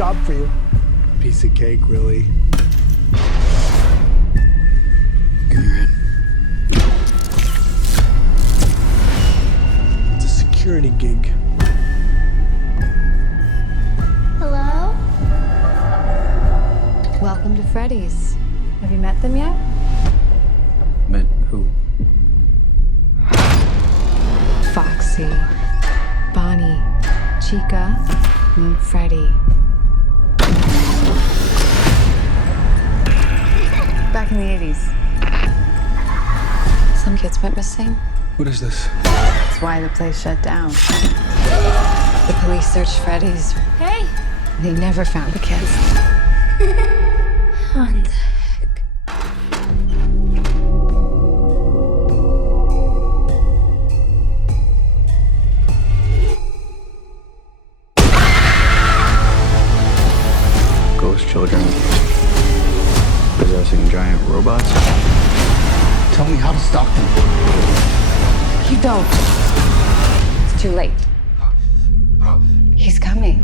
job for you. Piece of cake, really. Give me your head. It's a security gig. Hello? Welcome to Freddy's. Have you met them yet? Met who? Foxy, Bonnie, Chica, and Freddy. Back in the 80s, some kids went missing. What is this? That's why the place shut down. The police searched Freddy's. Hey! They never found the kids. What the heck? Ghost children possessing giant robots? Tell me how to stop them. You don't. It's too late. He's coming.